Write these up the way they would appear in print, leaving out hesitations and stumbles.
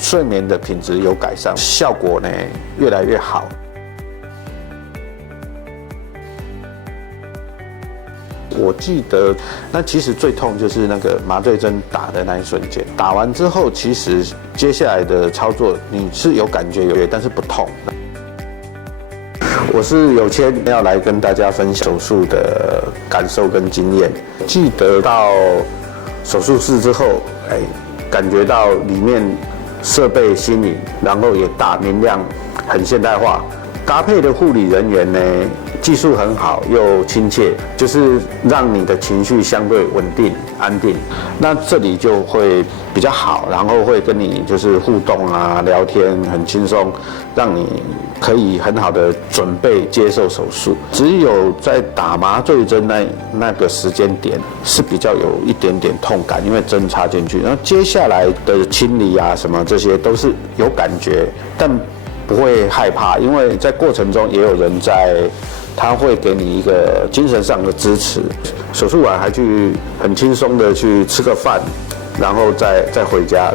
睡眠的品质有改善，效果呢越来越好。我记得，那其实最痛就是那个麻醉针打的那一瞬间，打完之后，其实接下来的操作你是有感觉但是不痛。我是有谦要来跟大家分享手术的感受跟经验。记得到手术室之后，感觉到里面设备新颖，然后也大明亮，很现代化。搭配的护理人员呢，技术很好又亲切，就是让你的情绪相对稳定安定。那这里就会比较好，然后会跟你就是互动啊、聊天，很轻松，让你可以很好的准备接受手术。只有在打麻醉针那个时间点是比较有一点点痛感，因为针插进去，然后接下来的清理啊什么这些都是有感觉，但不会害怕，因为在过程中也有人他会给你一个精神上的支持。手术完还去很轻松的去吃个饭，然后再回家。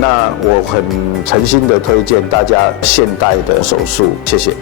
那我很诚心的推荐大家现代的手术，谢谢。